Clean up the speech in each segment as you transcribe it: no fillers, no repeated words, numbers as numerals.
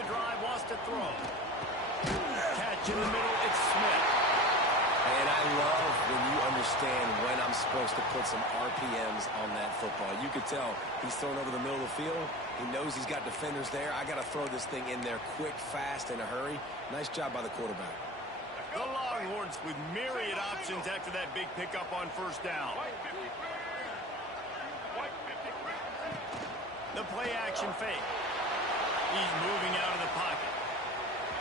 the drive, wants to throw. Catch in the middle, it's Smith. And I love when you understand when I'm supposed to put some RPMs on that football. You could tell he's thrown over the middle of the field. He knows he's got defenders there. I got to throw this thing in there quick, fast, in a hurry. Nice job by the quarterback. The Longhorns with myriad options after that big pickup on first down. The play action fake. He's moving out of the pocket.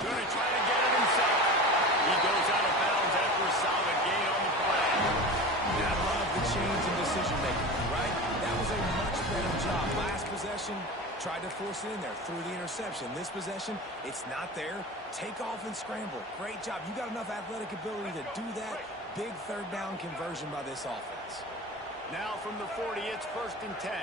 Going to try to get it himself. He goes out of bounds after a solid gain on the play. I love the change in decision-making, right? That was a much better job. Last possession, tried to force it in there through the interception. This possession, it's not there. Take off and scramble. Great job. You got enough athletic ability to do that. Big third down conversion by this offense. Now from the 40, it's 1st and 10.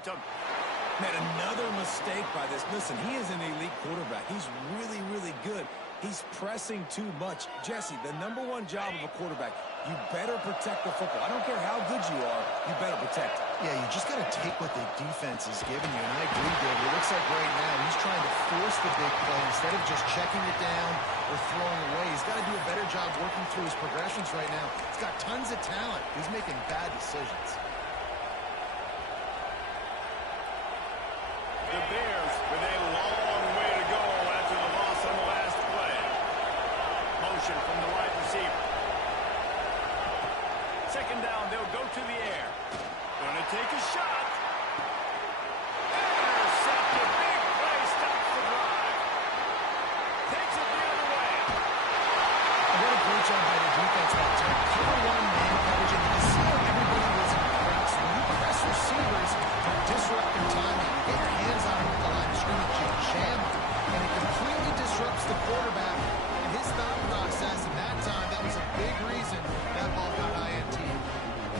Man, another mistake by this. Listen, he is an elite quarterback. He's really, really good. He's pressing too much. Jesse, the #1 job of a quarterback, you better protect the football. I don't care how good you are, you better protect it. Yeah, you just got to take what the defense is giving you, and I agree, David. It looks like right now he's trying to force the big play instead of just checking it down or throwing away. He's got to do a better job working through his progressions right now. He's got tons of talent. He's making bad decisions. The Bears with a long way to go after the loss on the last play. Motion from the wide receiver. 2nd down, they'll go to the air. Gonna take a shot. Intercepted. Big play stops the drive. Takes it the other way. What a great job by the defense that time. Cover 1 man coverage, and you can see how everybody was in place. When you press receivers to disrupt their timing, you get your hands on them at the line of scrimmage, you jam them, and it completely disrupts the quarterback and his thought process. And that time, that was a big reason that ball got INT.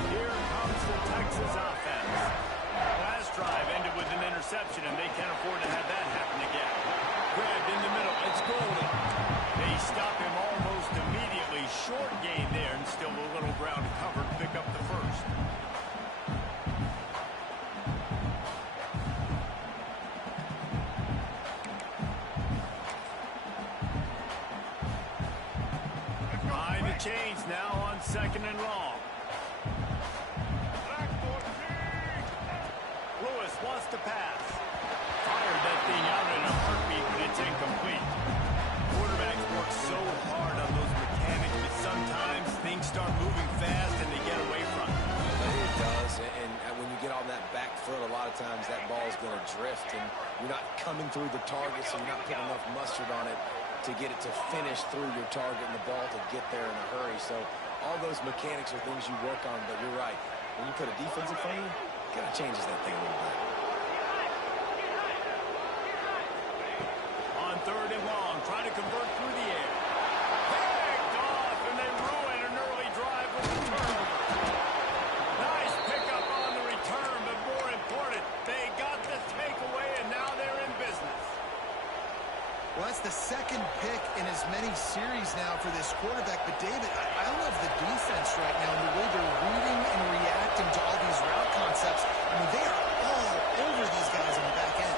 Here comes the Texas offense. Last drive ended with an interception, and they can't afford to have that happen again. Grabbed in the middle. It's Golden. They stop him almost immediately. Short gain there, and still a little ground covered. Pick up the first. Behind the chains now on 2nd and long. Lewis wants to pass. Fired that thing out in a heartbeat, but it's incomplete. Quarterbacks work so hard on those mechanics, but sometimes things start moving fast and they get away from it. It does, and when you get on that back foot, a lot of times that ball is going to drift, and you're not coming through the target, so you're not putting enough mustard on it to get it to finish through your target and the ball to get there in a hurry. So all those mechanics are things you work on, but you're right. When you put a defense in front of you, you got to That changes that thing a little bit. On 3rd and long, trying to convert through the air. Picked off, and they ruin an early drive with the turnover. Nice pickup on the return, but more important, they got the takeaway, and now they're in business. Well, that's the second pick in as many series now for this quarterback. But, David, I love the defense right now and the way they're reading and reacting to all these route concepts. I mean, they are all over these guys on the back end.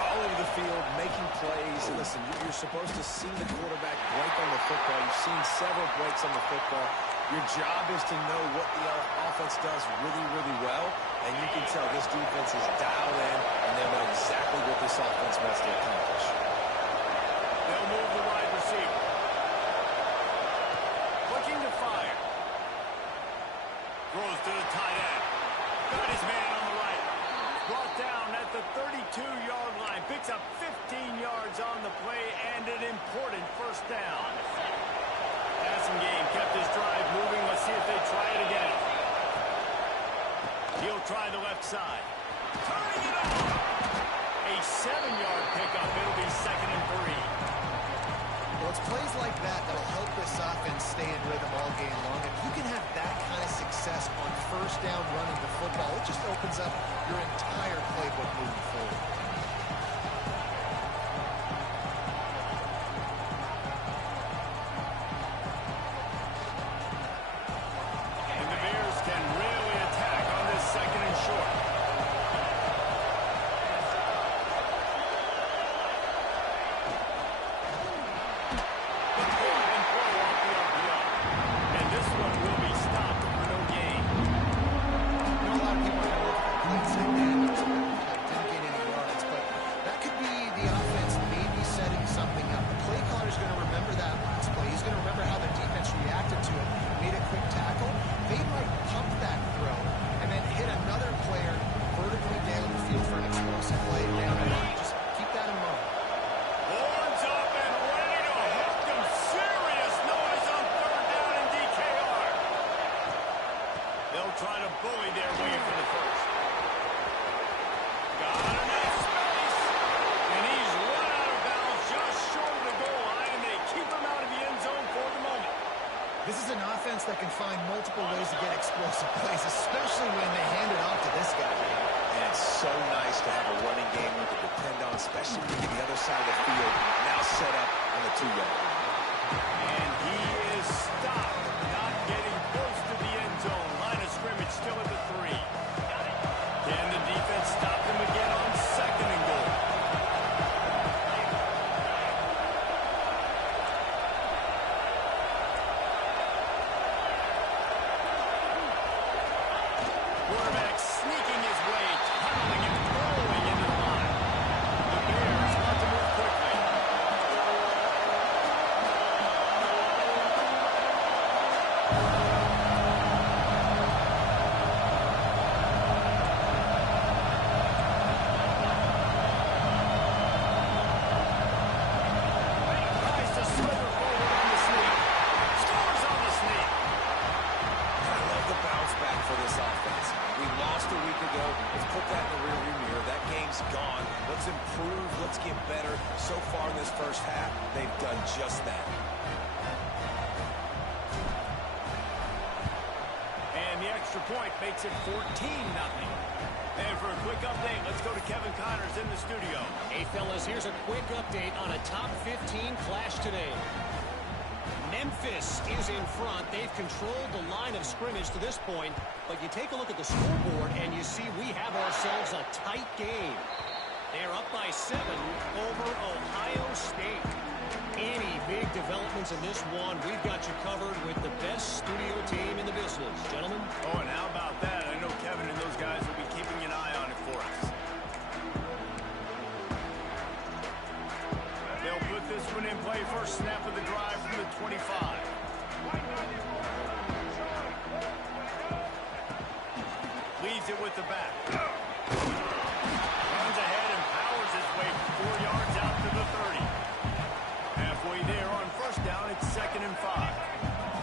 All over the field, making plays. And listen, you're supposed to see the quarterback break on the football. You've seen several breaks on the football. Your job is to know what the offense does really, really well. And you can tell this defense is dialed in, and they know exactly what this offense wants to accomplish. They'll move the wide receiver. Looking to fire. Throws to the tight end. Got his man on the right. Brought down at the 32-yard line. Picks up 15 yards on the play and an important first down. Passing game kept his drive moving. Let's see if they try it again. He'll try the left side. Turning it off. A 7-yard pickup. It'll be 2nd and 3. Well, it's plays like that that'll help this offense stay in rhythm all game long. If you can have that kind of success on first down running the football, it just opens up your entire playbook moving forward. And the Bears can really attack on this 2nd and short. Try to bully their way for the first. Got enough space. And he's run out of bounds just short of the goal line, and they keep him out of the end zone for the moment. This is an offense that can find multiple ways to get explosive plays, especially when they hand it off to this guy. And it's so nice to have a running game you can depend on, especially when you get the other side of the field, now set up on the 2-yard line. And he is stopped, not getting close to the end zone. Line of scrimmage still at the 3. Can the defense stop him again on 2nd and goal? Quarterback sneaking his way, tunneling and throwing into the line. The Bears want to move quickly. Tries to slither forward on the sneak. Scores on the sneak. I love the bounce back for this offense. We lost a week ago. Let's put that in the rearview mirror. That game's gone. Let's improve. Let's get better. So far in this first half, they've done just that. And the extra point makes it 14-0. And for a quick update, let's go to Kevin Connors in the studio. Hey, fellas, here's a quick update on a top 15 clash today. Memphis is in front. They've controlled the line of scrimmage to this point, but you take a look at the scoreboard and you see we have ourselves a tight game. They're up by 7 over Ohio State. Any big developments in this one, we've got you covered with the best studio team in the business. Gentlemen? Oh, and how about that? I know Kevin and those guys will be keeping an eye on it for us. They'll put this one in play. First snap of the drive from the 25. Leads it with the back. Runs ahead and powers his way 4 yards out to the 30. Halfway there on first down, it's 2nd and 5.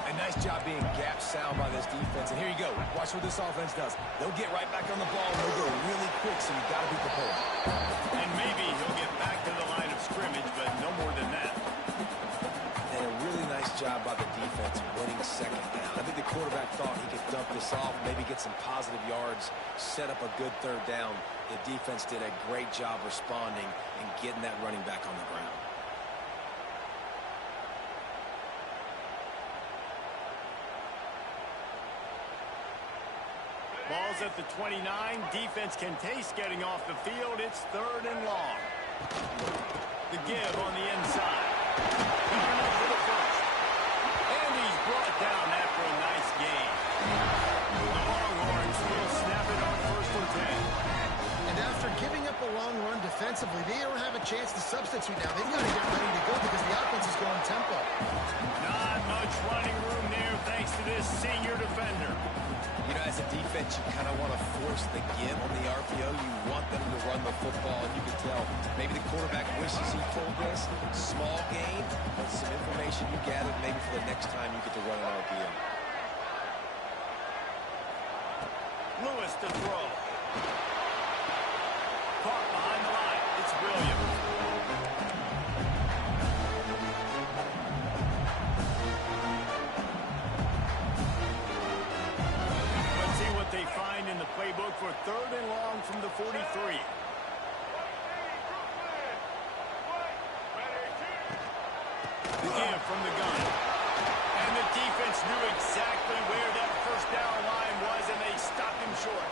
A nice job being gap sound by this defense. And here you go. Watch what this offense does. They'll get right back on the ball and they'll go quick, so you got to be prepared. And maybe he'll get back to the line of scrimmage, but no more than that. And a really nice job by the defense winning second down. I think the quarterback thought he could dump this off, maybe get some positive yards, set up a good third down. The defense did a great job responding and getting that running back on the ground. Ball's at the 29. Defense can taste getting off the field. It's 3rd and long. The give on the inside. Keeping up for the first. And he's brought down after a nice gain. The Longhorns will snap it on 1st and 10. And after giving up a long run defensively, they don't have a chance to substitute now. They've got to get ready to go because the offense is going tempo. Not much running room there thanks to this senior defender. You know, as a defense, you kind of want to force the give on the RPO. You want them to run the football, and you can tell maybe the quarterback wishes he told this. Small gain, but some information you gathered maybe for the next time you get to run an RPO. Lewis to throw. Caught behind the line. It's Williams. They find in the playbook for 3rd and long from the 43. The give from the gun. And the defense knew exactly where that 1st down line was, and they stopped him short.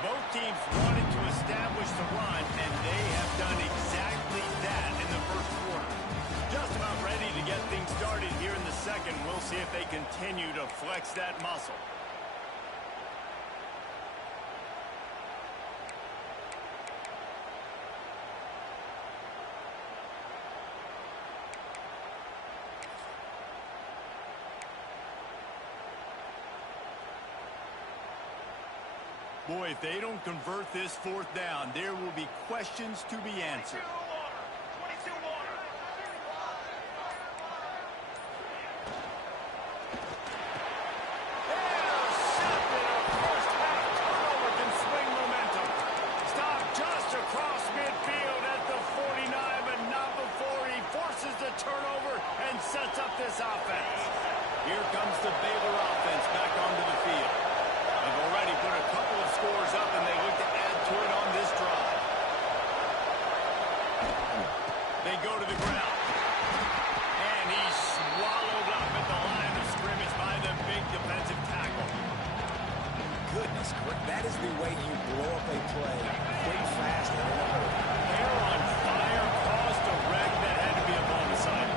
Both teams wanted to establish the run, and they have done exactly that in the 1st quarter. Just about ready to get things started here in the 2nd. We'll see if they continue to flex that muscle. Boy, if they don't convert this 4th down, there will be questions to be answered. Turnover and sets up this offense. Here comes the Baylor offense back onto the field. They've already put a couple of scores up, and they look to add to it on this drive. They go to the ground. And he's swallowed up at the line of scrimmage by the big defensive tackle. Goodness, that is the way you blow up a play. Quick, fast, and in a hurry. Hair on fire caused a wreck that had to be a bonus item.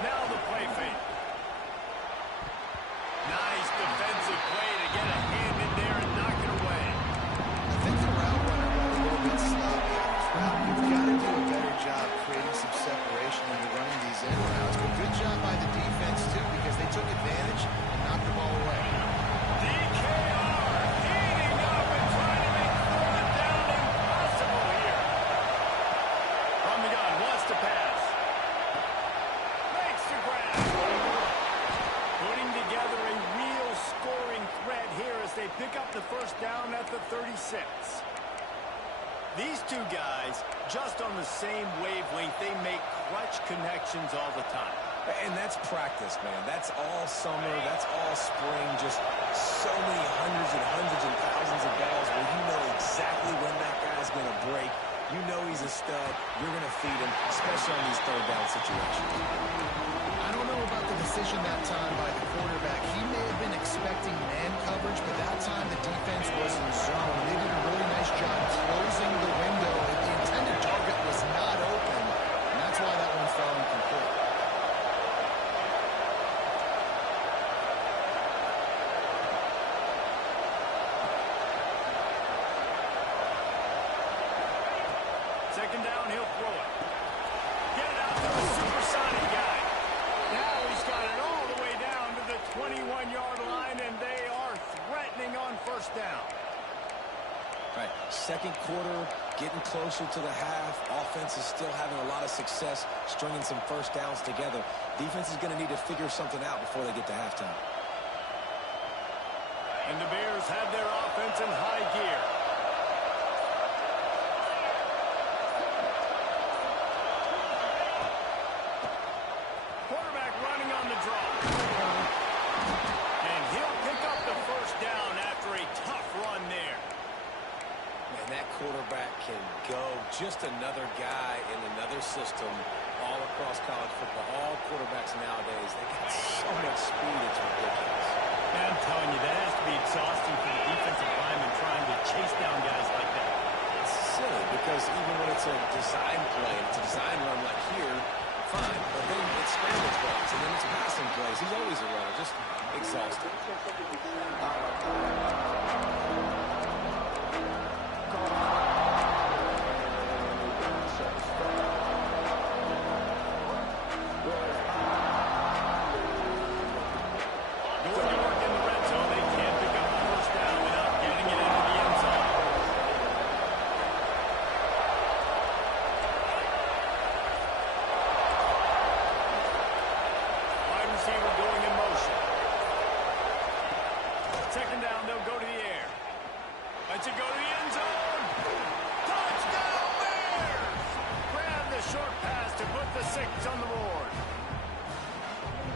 Now the play fake. Nice defensive play to get a hand in there and knock it away. I think the route runner got a little bit sloppy on his route. You've got to do a better job creating some separation when you're running these in routes. But good job by the defense, too, because they took advantage and knocked the ball away. DKR heating up and trying to make 4th down impossible here. From the gun, wants to pass. Makes the grab. Putting together a real scoring threat here as they pick up the 1st down at the 36. These two guys, just on the same wavelength, they make clutch connections all the time. And that's practice, man. That's all summer. That's all spring. Just so many hundreds and thousands of balls where you know exactly when that guy's going to break. You know he's a stud. You're going to feed him, especially on these 3rd down situations. I don't know about the decision that time by the quarterback. He may have been expecting man coverage, but that time the defense was in zone. They did a really nice job closing the window. The intended target was not open, and that's why that one fell incomplete. Second down, he'll throw it. Get it out to the supersonic guy. Now he's got it second quarter, getting closer to the half. Offense is still having a lot of success stringing some first downs together. Defense is going to need to figure something out before they get to halftime. And the Bears have their offense in high gear. Quarterback running on the draw. And he'll pick up the first down after a tough run there. Man, that quarterback can go. Just another guy in another system all across college football. All quarterbacks nowadays, they got so much speed, it's ridiculous. I'm telling you, that has to be exhausting for the defensive lineman trying to chase down guys like that. It's silly because even when it's a design play, it's a design run like here, fine. But then it's scramble plays, and then it's passing plays. He's always a runner, just exhausted. Second down, they'll go to the air. Let's it go to the end zone. Touchdown, Bears! Grab the short pass to put the 6 on the board.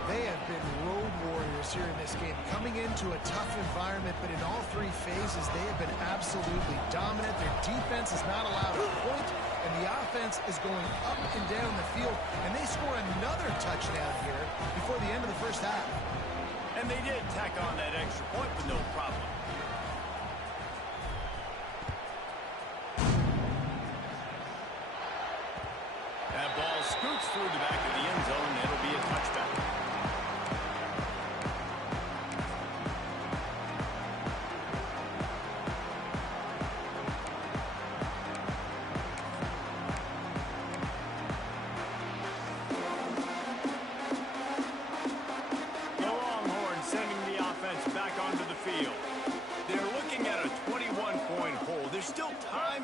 They have been road warriors here in this game, coming into a tough environment, but in all three phases, they have been absolutely dominant. Their defense is not allowed a point, and the offense is going up and down the field, and they score another touchdown here before the end of the first half. And they did tack on that extra point with no problem. That ball scoots through the back of the end zone. It'll be a touchback.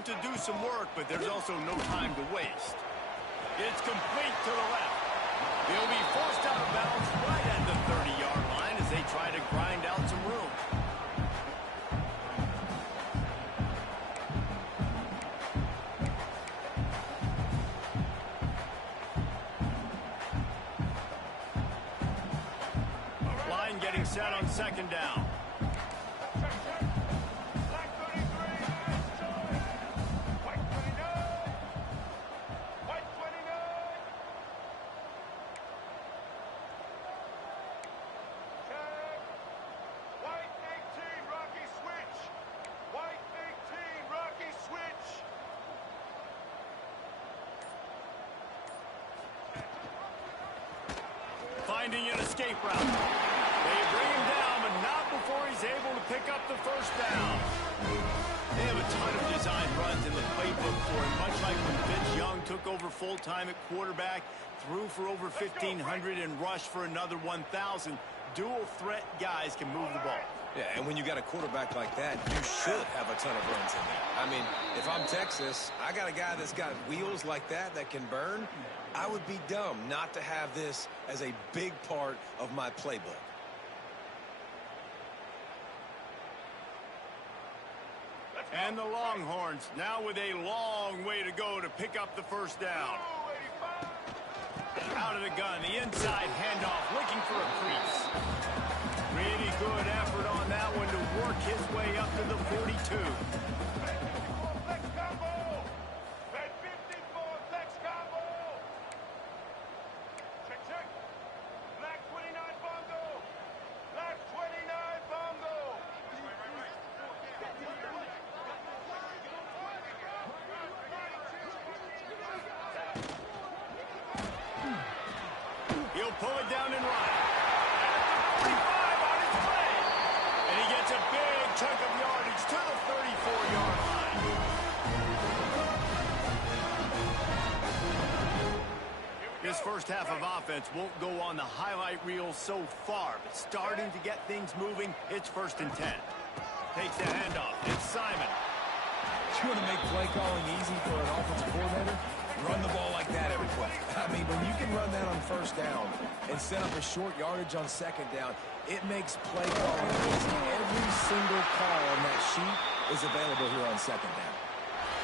To do some work, but there's also no time to waste. It's complete to the left. He'll be forced out of bounds right at the 30-yard line as they try to grind out some room. Line getting set on second down. Finding an escape route. They bring him down, but not before he's able to pick up the first down. They have a ton of design runs in the playbook for him, much like when Vince Young took over full-time at quarterback, threw for over 1,500 and rushed for another 1,000. Dual-threat guys can move the ball. Yeah, and when you got a quarterback like that, you should have a ton of runs in there. I mean, if I'm Texas, I got a guy that's got wheels like that can burn. I would be dumb not to have this as a big part of my playbook. And the Longhorns now with a long way to go to pick up the first down. Out of the gun, the inside handoff, looking for a crease. Pretty good effort on that one to work his way up to the 42. He'll pull it down and run. At the 45 on his way. And he gets a big chunk of yardage to the 34-yard line. This first half of offense won't go on the highlight reel so far, but starting to get things moving. It's 1st and 10. Takes the handoff. It's Simon. You want to make play calling easy for an offensive coordinator? Run the ball like that every play. I mean, when you can run that on first down and set up a short yardage on second down, it makes play calling easy. Every single call on that sheet is available here on second down.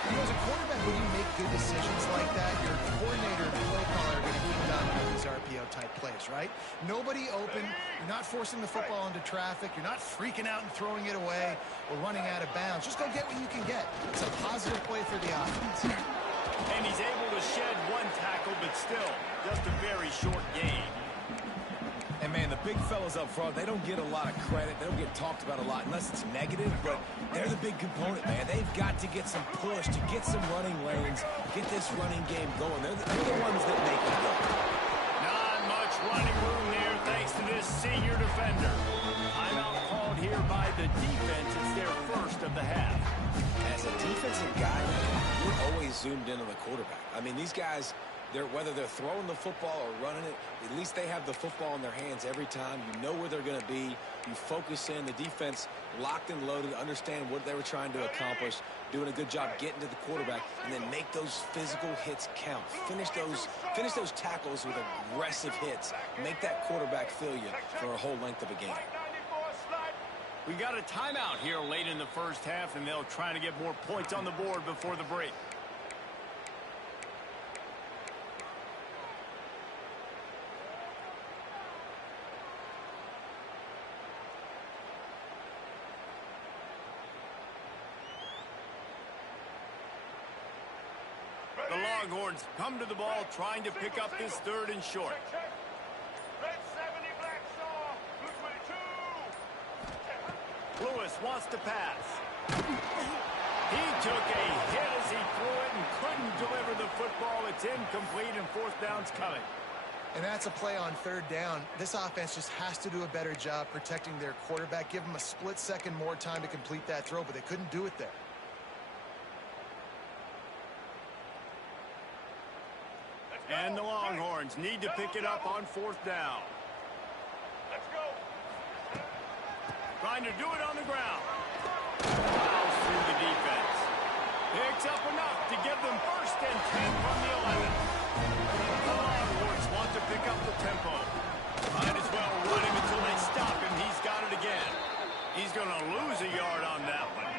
You know, as a quarterback, when you make good decisions like that, your coordinator and play caller are going to keep dominating these RPO-type plays, right? Nobody open. You're not forcing the football into traffic. You're not freaking out and throwing it away or running out of bounds. Just go get what you can get. It's a positive play for the offense. And he's able to shed one tackle, but still, just a very short game. And, man, the big fellas up front, they don't get a lot of credit. They don't get talked about a lot unless it's negative, but they're the big component, man. They've got to get some push, to get some running lanes, get this running game going. They're the ones that make it go. Not much running room there thanks to this senior defender. Timeout called here by the defense. It's their first of the half. As a defensive guy, you're always zoomed in on the quarterback. I mean, these guys, whether they're throwing the football or running it, at least they have the football in their hands every time. You know where they're going to be. You focus in. The defense locked and loaded, understand what they were trying to accomplish, doing a good job getting to the quarterback, and then make those physical hits count. Finish those tackles with aggressive hits. Make that quarterback feel you for a whole length of a game. We got a timeout here late in the first half, and they'll try to get more points on the board before the break. The Longhorns come to the ball trying to pick up this third and short. Lewis wants to pass. He took a hit as he threw it and couldn't deliver the football. It's incomplete and fourth down's coming. And that's a play on third down. This offense just has to do a better job protecting their quarterback. Give them a split second more time to complete that throw, but they couldn't do it there. And the Longhorns need to pick it up on fourth down. Let's go. Trying to do it on the ground. Fouls through the defense. Picks up enough to give them first and 10 from the 11. The Longhorns want to pick up the tempo. Might as well run him until they stop him. He's got it again. He's going to lose a yard on that one.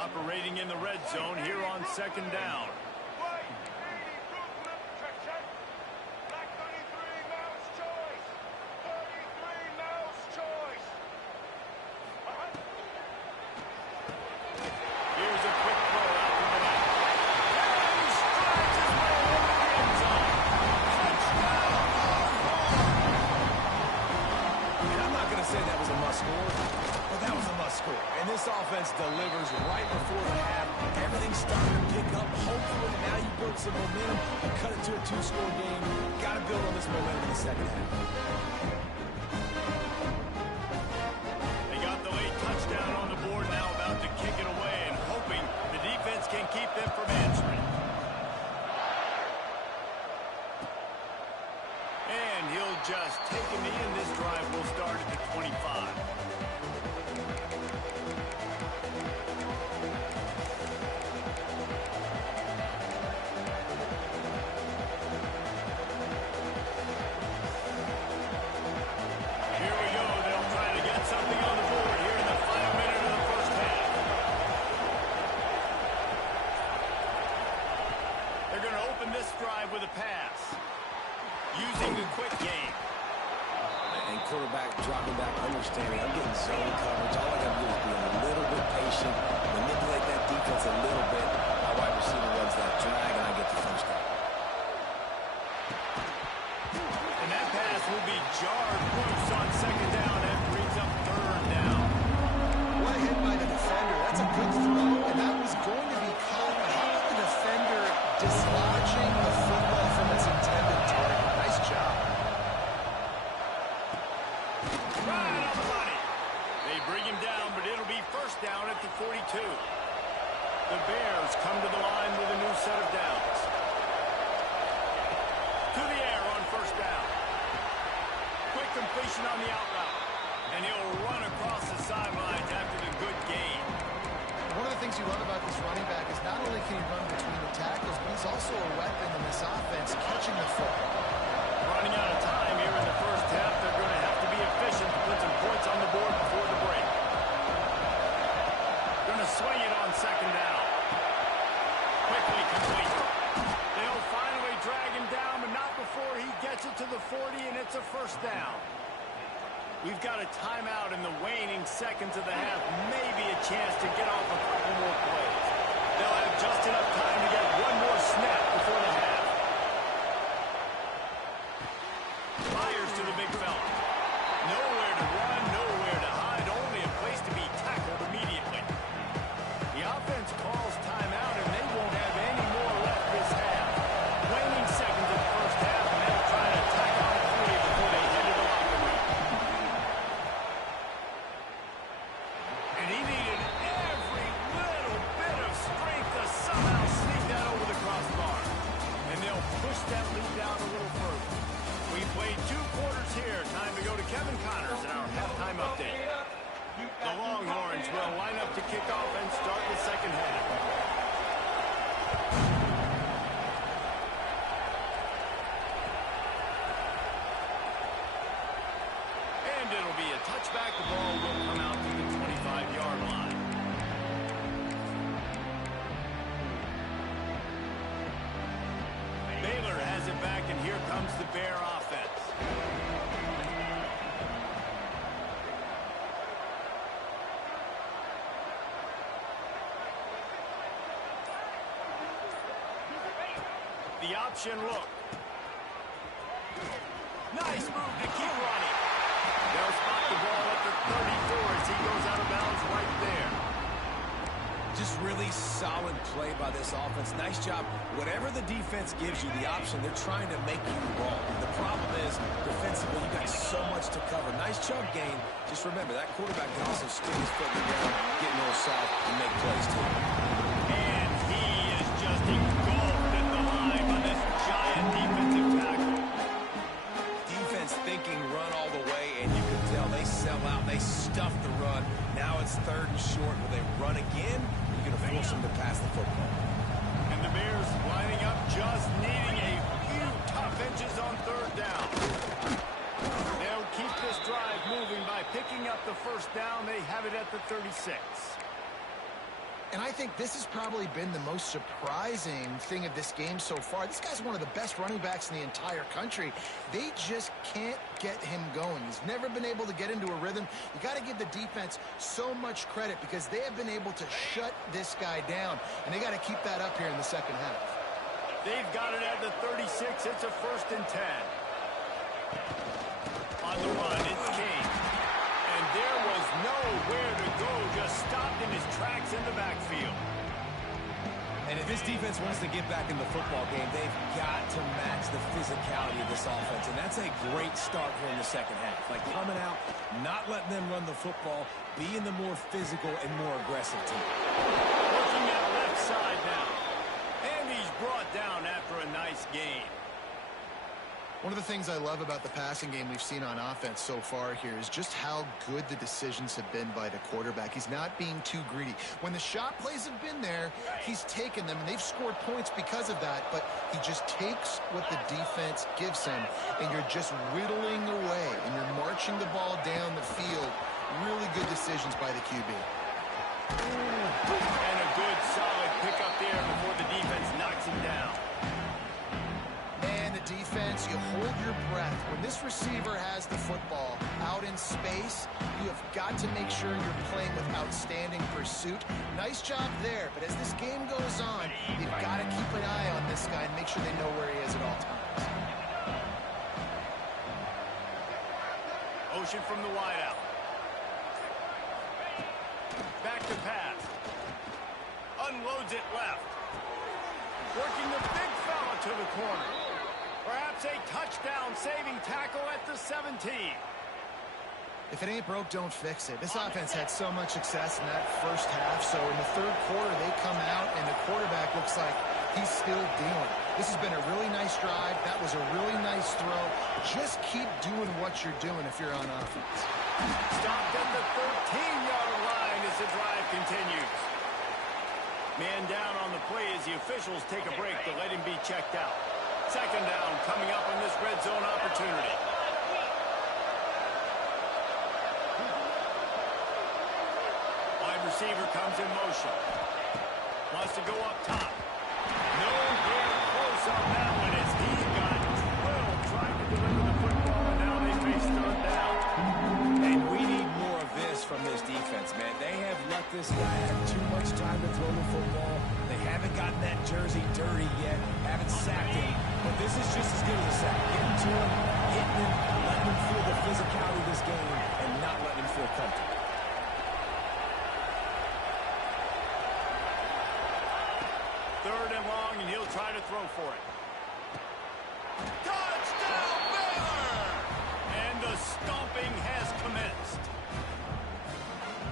Operating in the red zone here on second down. Offense delivers right before the half. Everything's starting to pick up. Hopefully now you build some momentum and cut it to a two-score game. Got to build on this momentum in the second half. They got the late touchdown on the board, now about to kick it away and hoping the defense can keep them from answering. And he'll just take a knee, and this drive will start at the 25. With a pass, using the quick game. And quarterback dropping back, understanding I'm getting zone coverage. All I got to do is be a little bit patient, manipulate that defense a little bit. My wide receiver runs that drag, and I get the first down. And that pass will be jarred loose on second down and brings up third down. What a hit by the defender. That's a good throw, and that was going to be caught. But how about the defender dislodging the football from its intended target? Nice job. Right on the money. They bring him down, but it'll be first down at the 42. The Bears come to the line with a new set of downs. To the air on first down. Quick completion on the out route. And he'll run across the sidelines after the good gain. One of the things you love about this running back is not only can he run between the tackles, but he's also a weapon in this offense, catching the football. Running out of time here in the first half. They're going to have to be efficient to put some points on the board before the break. Going to swing it on second down. Quickly complete. They'll finally drag him down, but not before he gets it to the 40, and it's a first down. We've got a timeout in the waning seconds of the half. Maybe a chance to get off a couple more plays. They'll have just enough time to get one more snap before the half. Fires to the big fella. Nowhere to run, nowhere to hide, only a place to be tackled immediately. The offense calls timeout, and they won't have any more left this half. Waning seconds of the first half, and they'll try to tack on 3 before they head to the locker room. And he needed every little bit of strength to somehow sneak that over the crossbar. And they'll push that lead down a little further. We played 2 quarters here. Time to go to Kevin Connors in our halftime update. The Longhorns will line up to kick off and start the second half. And it'll be a touchback. The ball will come out to the 25-yard line. Baylor has it back, and here comes the Bear offense. The option look. Nice move to keep running. They'll spot the ball at the 34 as he goes out of bounds right there. Just really solid play by this offense. Nice job. Whatever the defense gives you the option, they're trying to make you wrong. The problem is, defensively, you got so much to cover. Nice chunk gain. Just remember, that quarterback can also stick his foot in the ground, get a little soft, and make plays too. And he is just engulfed at the line by this giant defensive tackle. Defense thinking run all the way, and you can tell they sell out. They stuff the run. Now it's 3rd and short. Will they run again? You're going to force them to pass the football. And the Bears lining up, just needing a few tough inches on 3rd down. They'll keep this drive moving by picking up the first down. They have it at the 36. And I think this has probably been the most surprising thing of this game so far. This guy's one of the best running backs in the entire country. They just can't get him going. He's never been able to get into a rhythm. You got to give the defense so much credit because they have been able to shut this guy down. And they got to keep that up here in the second half. They've got it at the 36. It's a 1st and 10. On the run, it's King. And there was nowhere to go, just stopped in his tracks in the backfield. And if this defense wants to get back in the football game, they've got to match the physicality of this offense. And that's a great start here in the second half. Like coming out, not letting them run the football, being the more physical and more aggressive team. Looking at left side now. And he's brought down after a nice gain. One of the things I love about the passing game we've seen on offense so far here is just how good the decisions have been by the quarterback. He's not being too greedy. When the shot plays have been there, he's taken them, and they've scored points because of that, but he just takes what the defense gives him, and you're just whittling away, and you're marching the ball down the field. Really good decisions by the QB. And a good, solid pickup there before the defense knocks him down. Defense, you hold your breath. When this receiver has the football out in space, you have got to make sure you're playing with outstanding pursuit. Nice job there, but as this game goes on, you've got to keep an eye on this guy and make sure they know where he is at all times. Ocean from the wideout. Back to pass. Unloads it left. Working the big fella to the corner. Perhaps a touchdown-saving tackle at the 17. If it ain't broke, don't fix it. This offense had so much success in that first half, so in the 3rd quarter, they come out, and the quarterback looks like he's still dealing. This has been a really nice drive. That was a really nice throw. Just keep doing what you're doing if you're on offense. Stopped at the 13-yard line as the drive continues. Man down on the play as the officials take a break to let him be checked out. Second down coming up on this red zone opportunity. Wide receiver comes in motion. Wants to go up top. No good close on that one as he got drilled trying to deliver the football, and now they face third down. And we need more of this from this defense, man. They have let this guy have too much time to throw the football. They haven't gotten that jersey dirty yet, haven't sacked him. But this is just as good as a sack. Getting to him, hitting him, letting him feel the physicality of this game, and not letting him feel comfortable. Third and long, and he'll try to throw for it. Touchdown, Baylor! And the stomping has commenced.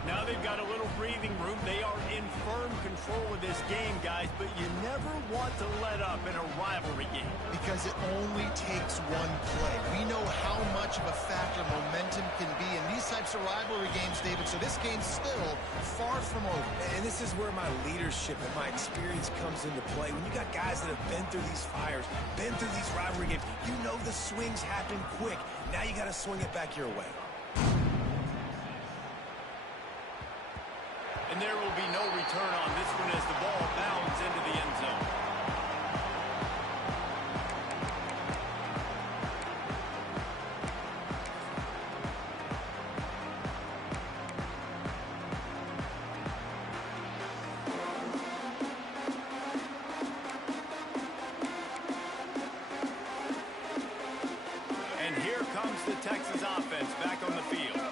Now they've got a little breathing room. They are in firm control of this game, guys, but you never want to let up in a rivalry game. Because it only takes one play. We know how much of a factor momentum can be in these types of rivalry games, David, so this game's still far from over. And this is where my leadership and my experience comes into play. When you got guys that have been through these fires, been through these rivalry games, you know the swings happen quick. Now you got to swing it back your way. And there will be no return on this one as the ball bounds into the end zone. And here comes the Texas offense back on the field.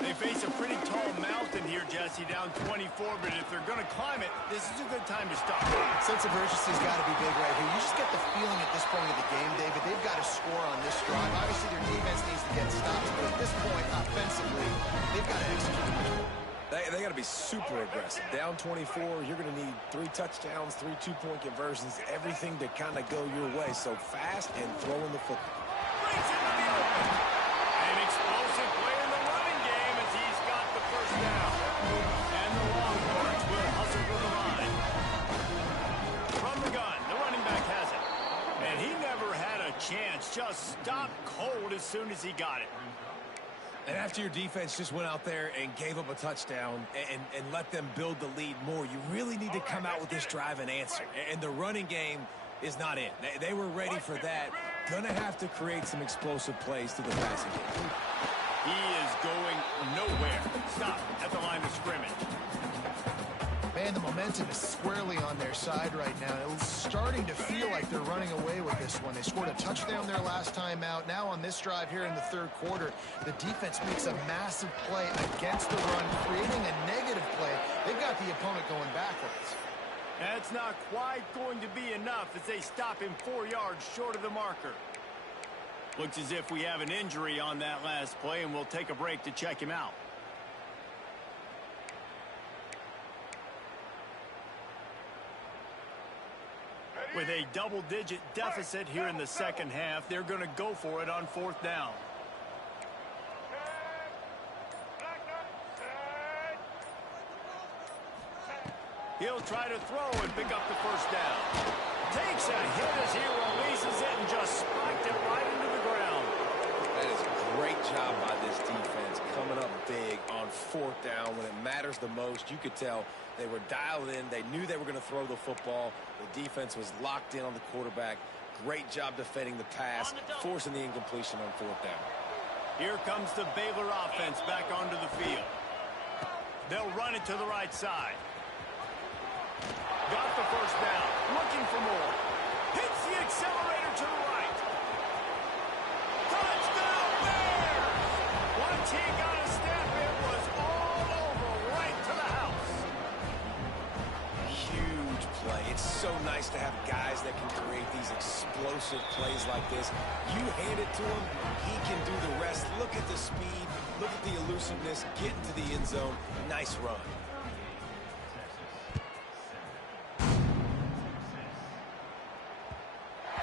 They face a pretty tall mountain here, Jesse, down 24, but if they're going to climb it, this is a good time to stop. Sense of urgency's got to be big right here. You just get the feeling at this point of the game, David, they've got to score on this drive. Obviously, their defense needs to get stops, but at this point, offensively, they've got to execute. They got to be super aggressive. Down 24, you're going to need 3 touchdowns, 3 two-point conversions, everything to kind of go your way. So fast and throwing the football. Brings it to the open. An explosive play in the running game as he's got the first down. And the Longhorns will hustle for the line. From the gun, the running back has it. And he never had a chance. Just stopped cold as soon as he got it. And after your defense just went out there and gave up a touchdown and let them build the lead more, you really need to come out with this drive and answer. And the running game is not in. They were ready for that. Gonna have to create some explosive plays to the passing game. He is going nowhere. Stop at the line of scrimmage. Man, the momentum is squarely on their side right now. It's starting to feel like they're running away with this one. They scored a touchdown their last time out. Now on this drive here in the third quarter, the defense makes a massive play against the run, creating a negative play. They've got the opponent going backwards. That's not quite going to be enough as they stop him 4 yards short of the marker. Looks as if we have an injury on that last play, and we'll take a break to check him out. With a double-digit deficit here in the second half, they're going to go for it on fourth down. He'll try to throw and pick up the first down. Takes a hit as he releases it and just spiked it right into the ground. That is a great job by this defense, coming up big on fourth down when it matters the most. You could tell they were dialed in. They knew they were going to throw the football. The defense was locked in on the quarterback. Great job defending the pass, forcing the incompletion on fourth down. Here comes the Baylor offense back onto the field. They'll run it to the right side. Got the first down. Looking for more. Hits the accelerator to the right. Touchdown Bears! Once he got a step, it was all over right to the house. Huge play. It's so nice to have guys that can create these explosive plays like this. You hand it to him, he can do the rest. Look at the speed. Look at the elusiveness. Get into the end zone. Nice run.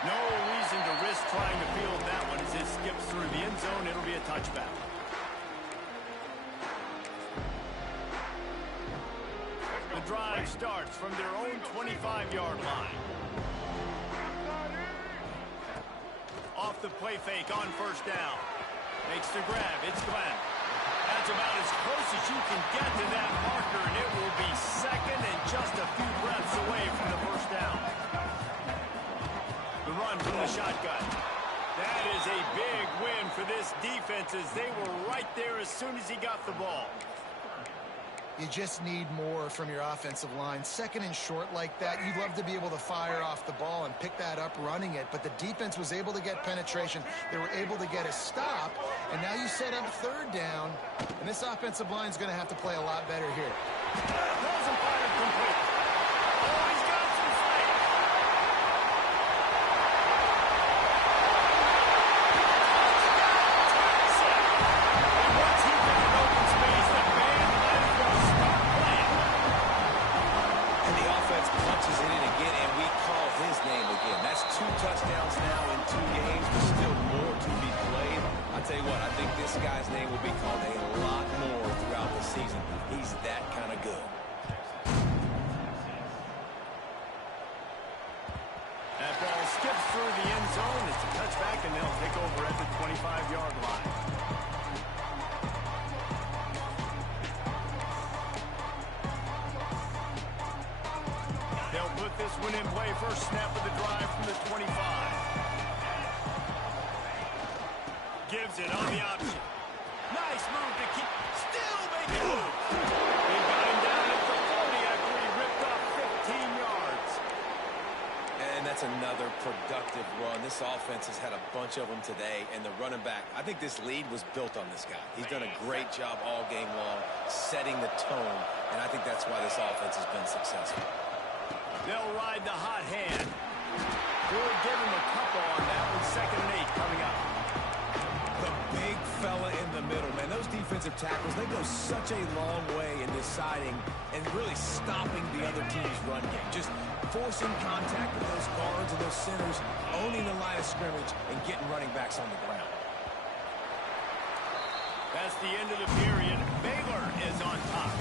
No reason to risk trying to field that one as it skips through the end zone. It'll be a touchback. The drive starts from their own 25-yard line. Off the play fake on first down. Makes the grab. It's Glenn. That's about as close as you can get to that marker, and it will be second and just a few breaths away from the first down. The run from the shotgun. That is a big win for this defense as they were right there as soon as he got the ball. You just need more from your offensive line. Second and short like that, you'd love to be able to fire off the ball and pick that up running it, but the defense was able to get penetration. They were able to get a stop, and now you set up third down, and this offensive line is going to have to play a lot better here. Throws and fired complete. Oh, he's got some fight. And once he got an open space, the band might as well start playing. And the offense punches it in again, and we call his name again. That's 2 touchdowns now in 2 games, but still more to be played. I tell you what, I think this guy's name will be called a lot more throughout the season. He's that kind of good. That ball skips through the end zone. It's a touchback, and they'll take over at the 25-yard line. They'll put this one in play. First snap of the drive from the 25. Gives it on the option. Nice move to keep. Still making moves. They got him down at the 40 after he ripped off 15 yards. And that's another productive run. This offense has had a bunch of them today, and the running back, I think this lead was built on this guy. He's done a great job all game long, setting the tone, and I think that's why this offense has been successful. They'll ride the hot hand. Could give him a couple on that with 2nd and 8 coming up. The big fella in the middle, man. Those defensive tackles, they go such a long way in deciding and really stopping the other team's run game. Just forcing contact with those guards and those centers, owning the line of scrimmage, and getting running backs on the ground. That's the end of the period. Baylor is on top.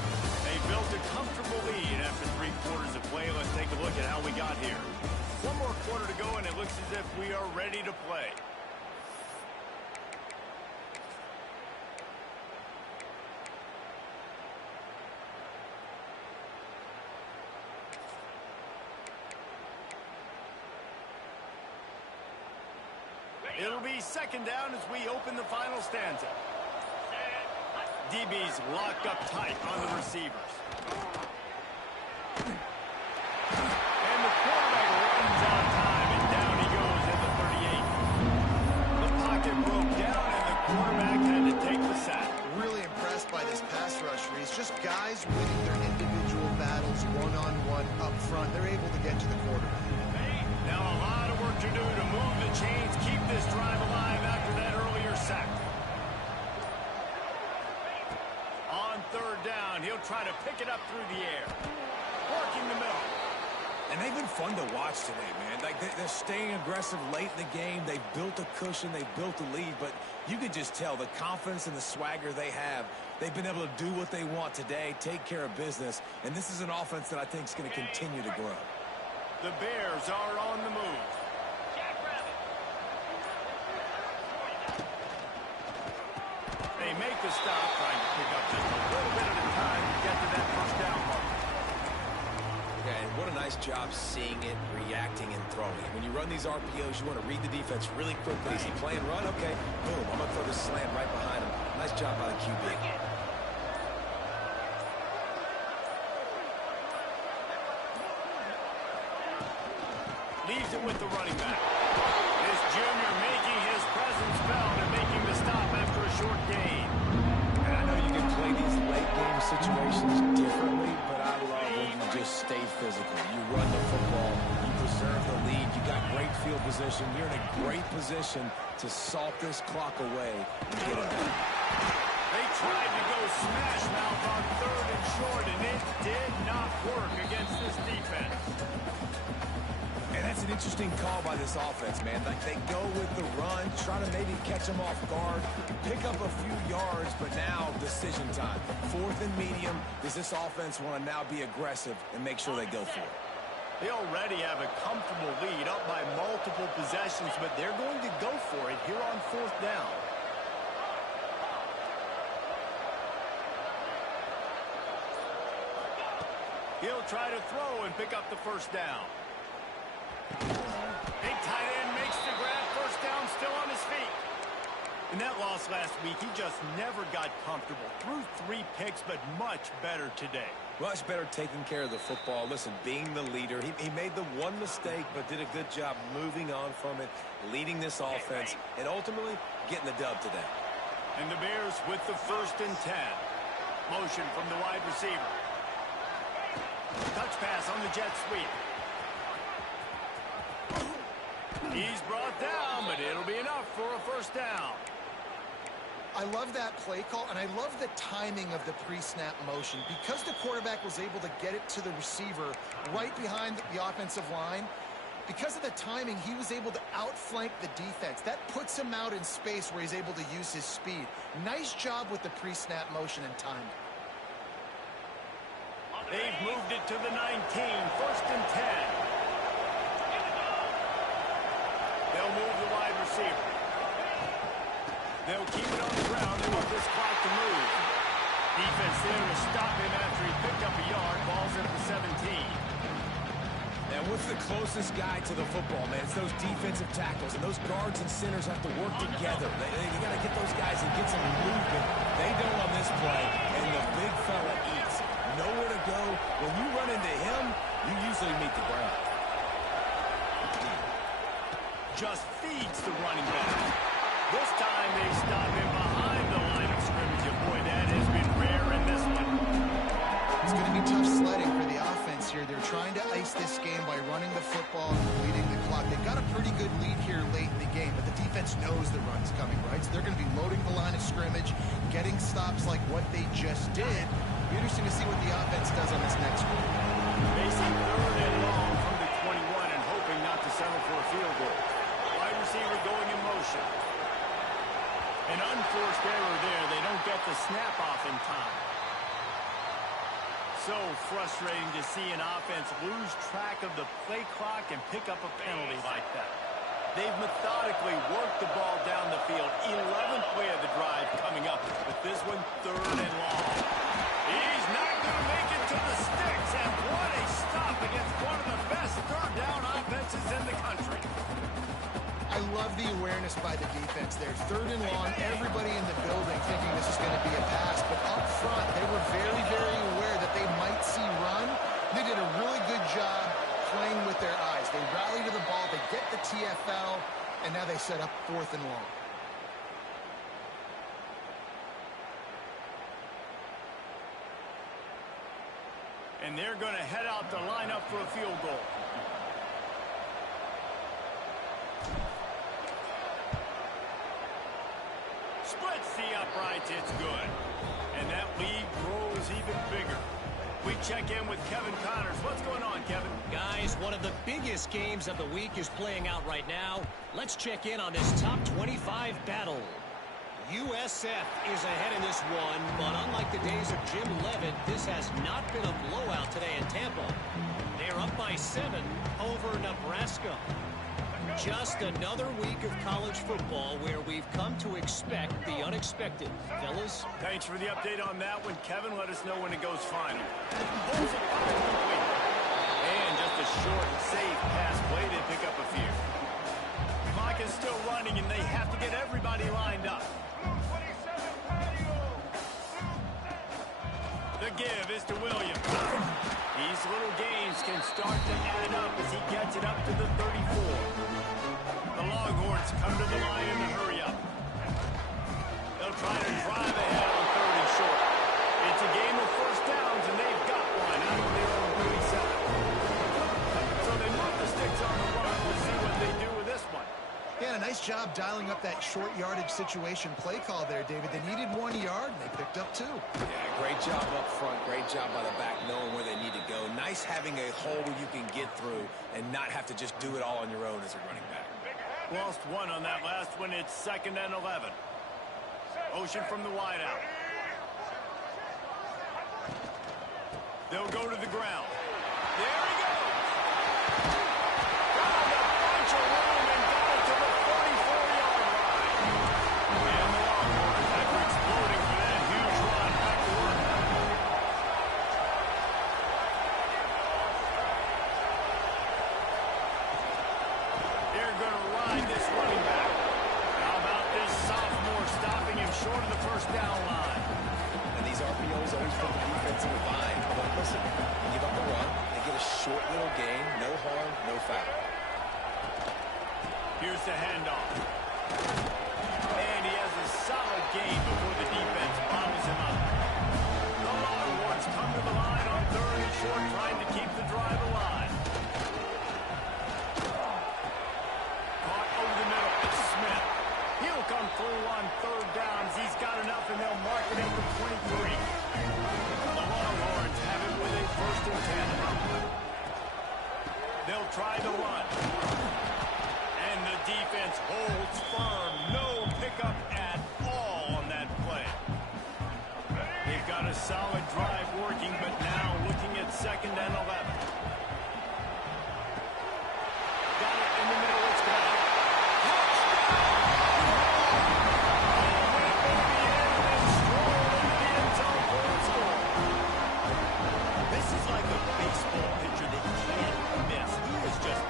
They built a comfortable lead after 3 quarters of play. Let's take a look at how we got here. 1 more quarter to go, and it looks as if we are ready to play. It'll be 2nd down as we open the final stanza. DB's locked up tight on the receivers. And the quarterback runs on time, and down he goes at the 38. The pocket broke down, and the quarterback had to take the sack. Really impressed by this pass rush, Reese. Just guys winning their individual battles one-on-one up front. They're able to get to the quarterback. Now a lot of work to do to move the chains, keep this drive alive after that earlier sack. On 3rd down, he'll try to pick it up through the air. Working the middle. And they've been fun to watch today, man. Like they're staying aggressive late in the game. They've built a cushion. They've built a lead. But you could just tell the confidence and the swagger they have. They've been able to do what they want today, take care of business. And this is an offense that I think is going to continue to grow. The Bears are on the move. They make the stop, trying to pick up just a little bit at a time to get to that first down mark. Yeah, and what a nice job seeing it, reacting, and throwing. When you run these RPOs, you want to read the defense really quickly. Is he playing run? Okay, boom, I'm going to throw this slant right behind him. Nice job by the QB. Leaves it with the running back. This junior making his presence felt and making the stop after a short gain. And I know you can play these late game situations differently, but I love when you just stay physical. You run the football, you preserve the lead, you got great field position. You're in a great position to salt this clock away and get it back. They tried to go smash mouth on 3rd and short, and it did not work against this defense. And that's an interesting interesting call by this offense, man. Like, they go with the run, try to maybe catch them off guard, pick up a few yards, but now decision time. 4th and medium. Does this offense want to now be aggressive and make sure they go for it? They already have a comfortable lead up by multiple possessions, but they're going to go for it here on 4th down. He'll try to throw and pick up the first down. Big tight end makes the grab. First down, still on his feet. In that loss last week, he just never got comfortable. Threw 3 picks, but much better today. Much better taking care of the football. Listen, being the leader, he made the one mistake, but did a good job moving on from it, leading this offense, and ultimately getting the dub today. And the Bears with the 1st and 10. Motion from the wide receiver. Touch pass on the jet sweep. He's brought down, but it'll be enough for a first down. I love that play call, and I love the timing of the pre-snap motion. Because the quarterback was able to get it to the receiver right behind the offensive line, because of the timing, he was able to outflank the defense. That puts him out in space where he's able to use his speed. Nice job with the pre-snap motion and timing. They've moved it to the 19, 1st and 10. They'll move the wide receiver. They'll keep it on the ground. They want this clock to move. Defense there to stop him after he picked up a yard. Ball's at the 17. And what's the closest guy to the football, man? It's those defensive tackles, and those guards and centers have to work together. They got to get those guys and get some movement. They don't on this play, and the big fella eats. Nowhere to go. When you run into him, you usually meet the ground. Just feeds the running back. This time they stop him behind the line of scrimmage. And boy, that has been rare in this one. It's going to be tough sledding for the offense here. They're trying to ice this game by running the football and leading the clock. They've got a pretty good lead here late in the game, but the defense knows the run's coming, right? So they're going to be loading the line of scrimmage, getting stops like what they just did. It'll be interesting to see what the offense does on this next one. Facing 3rd and long from the 21 and hoping not to settle for a field goal. Wide receiver going in motion. An unforced error there. They don't get the snap off in time. So frustrating to see an offense lose track of the play clock and pick up a penalty like that. They've methodically worked the ball down the field. 11th play of the drive coming up. But this one, 3rd and long. He's not going to make it to the sticks. And what a stop against one of the best 3rd down offenses in the country. I love the awareness by the defense there. 3rd and long, everybody in the building thinking this is going to be a pass. But up front, they were very, very aware that they might see run. They did a really good job playing with their eyes. They rally to the ball, they get the TFL, and now they set up 4th and long. And they're going to head out the lineup for a field goal. Splits the uprights, it's good. And that lead grows even bigger. We check in with Kevin Connors. What's going on, Kevin? Guys, one of the biggest games of the week is playing out right now. Let's check in on this top 25 battle. USF is ahead in this one, but unlike the days of Jim Leavitt, this has not been a blowout today in Tampa. They're up by 7 over Nebraska. Just another week of college football where we've come to expect the unexpected. Fellas? Thanks for the update on that one, Kevin. Let us know when it goes final. Pulls it complete. And just a short, safe pass play to pick up a few. Clock is still running, and they have to get everybody lined up. The give is to Williams. These little gains can start to add up as he gets it up to the 34. The Longhorns come to the line in the hurry-up. They'll try to drive ahead on 3rd and short. It's a game of first downs, and they've got one out of their own 37. So they move the sticks on the run. We'll see what they do with this one. Yeah, a nice job dialing up that short yardage situation play call there, David. They needed 1 yard, and they picked picked up, too. Yeah, great job up front. Great job by the back knowing where they need to go. Nice having a hole you can get through and not have to just do it all on your own as a running back. Lost one on that last one. It's 2nd and 11. Ocean from the wideout. They'll go to the ground. There he goes. Found a bunch of room and got it to the 44-yard line. And the Longhorns after exploding for that huge run back to work. They're going to ride this running back. How about this sophomore stopping him short of the first down line? And these RPOs always put the defense in a bind. But listen, you give up the run, they get a short little gain, no harm, no foul. Here's the handoff. And he has a solid gain before the defense bottles him up. The Longhorns come to the line on 3rd and short, trying to keep the drive alive. Caught over the middle. It's Smith. He'll come through on 3rd downs. He's got enough, and they'll mark it at the 23. The Longhorns have it with a 1st and 10. They'll try the run. And the defense holds firm. No pickup at all on that play. They've got a solid drive working, but now looking at 2nd and 11. Got it in the middle. It's gone. This is like a baseball pitcher that you can't miss. He is just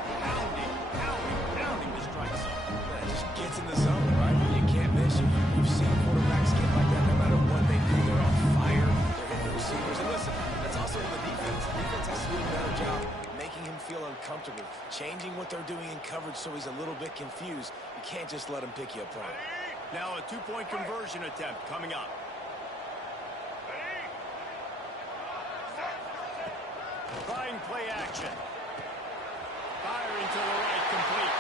pounding the strike zone. Yeah, it just gets in the zone, right? You can't miss. You've seen quarterbacks get like that no matter what they do. They're on fire. They're hitting the receivers. And listen, that's also on the defense. The defense has to do a better job making him feel uncomfortable, changing what they're doing in coverage so he's a little bit confused. You can't just let him pick you apart. Now a 2-point conversion attempt coming up. Trying play action. Firing to the right, complete.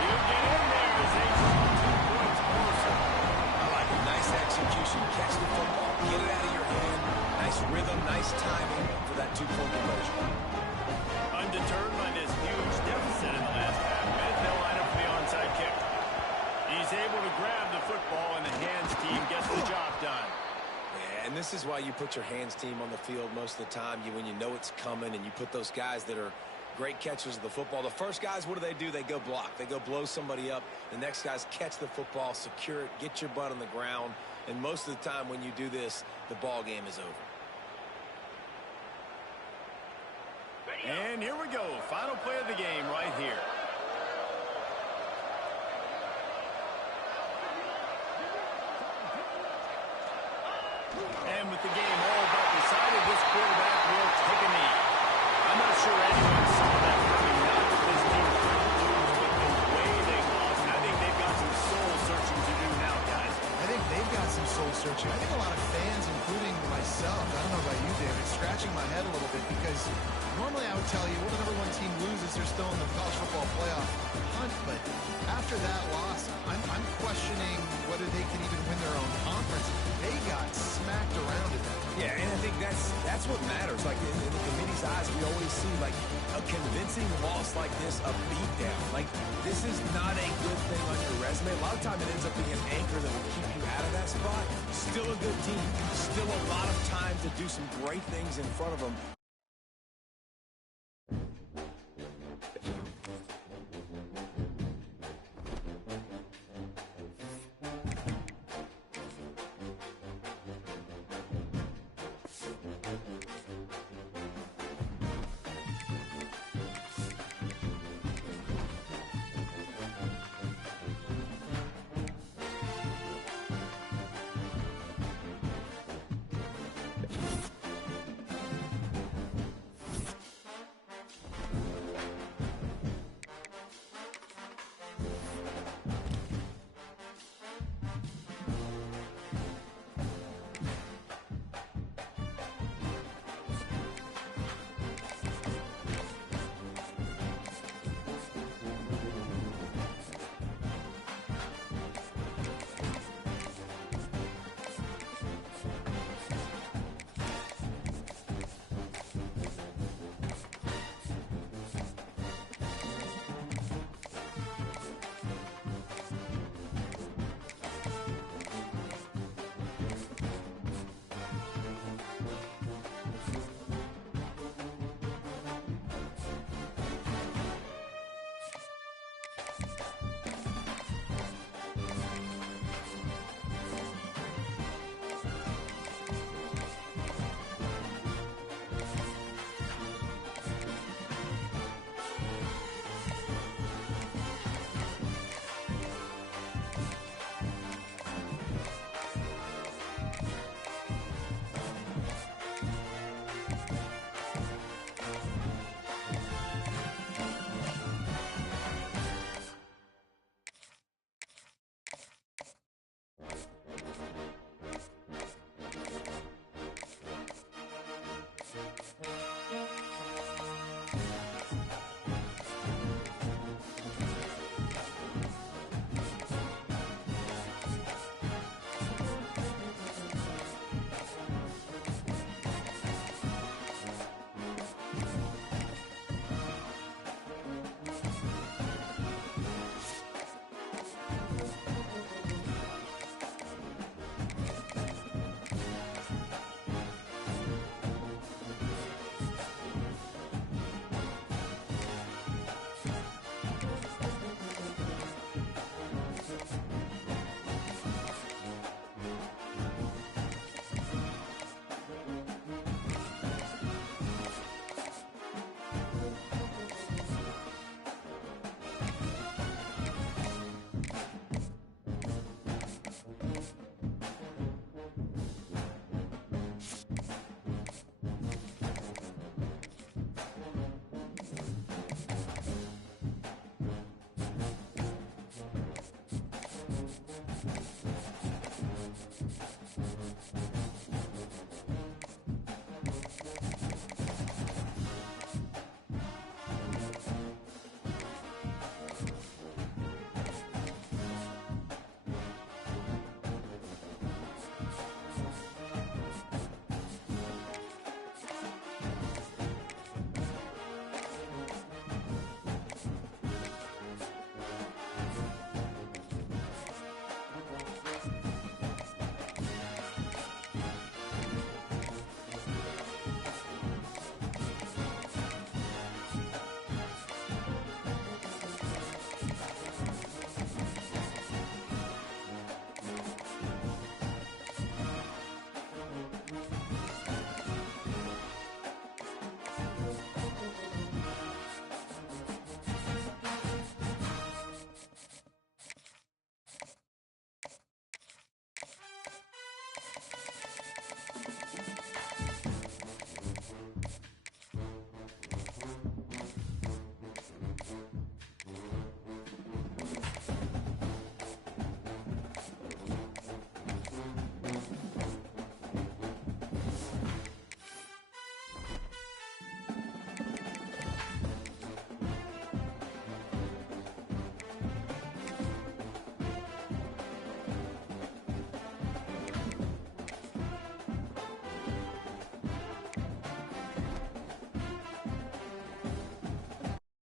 He'll get in there as they draw 2 points closer. I like it. Nice execution. Catch the football. Get it out of your hand. Nice rhythm, nice timing for that 2-point conversion. Undeterred by this huge deficit in the last half minute, they'll line up for the onside kick. He's able to grab the football, and the hands team gets the job done. Yeah, and this is why you put your hands team on the field most of the time. When you know it's coming, and you put those guys that are great catchers of the football. The first guys, what do? They go block. They go blow somebody up. The next guys catch the football, secure it, get your butt on the ground. And most of the time when you do this, the ball game is over. And here we go. Final play of the game right here. And with the game all but decided, this quarterback will take a knee. I'm not sure anyone saw that coming. Not that this team could lose, but the way they lost, I think they've got some soul searching to do now, guys. I think they've got some soul searching. I think a lot of fans, including myself, I don't know about you, David, scratching my head a little bit because normally I would tell you, when the number 1 team loses, they're still in the college football playoff hunt. But after that loss, I'm questioning whether they can even win their own conference. They got smacked around in that. Yeah, and I think that's what matters. Like in the committee's eyes, we always see like a convincing loss like this, a beatdown. Like this is not a good thing on your resume. A lot of time it ends up being an anchor that will keep you out of that spot. Still a good team. Still a lot of time to do some great things in front of them.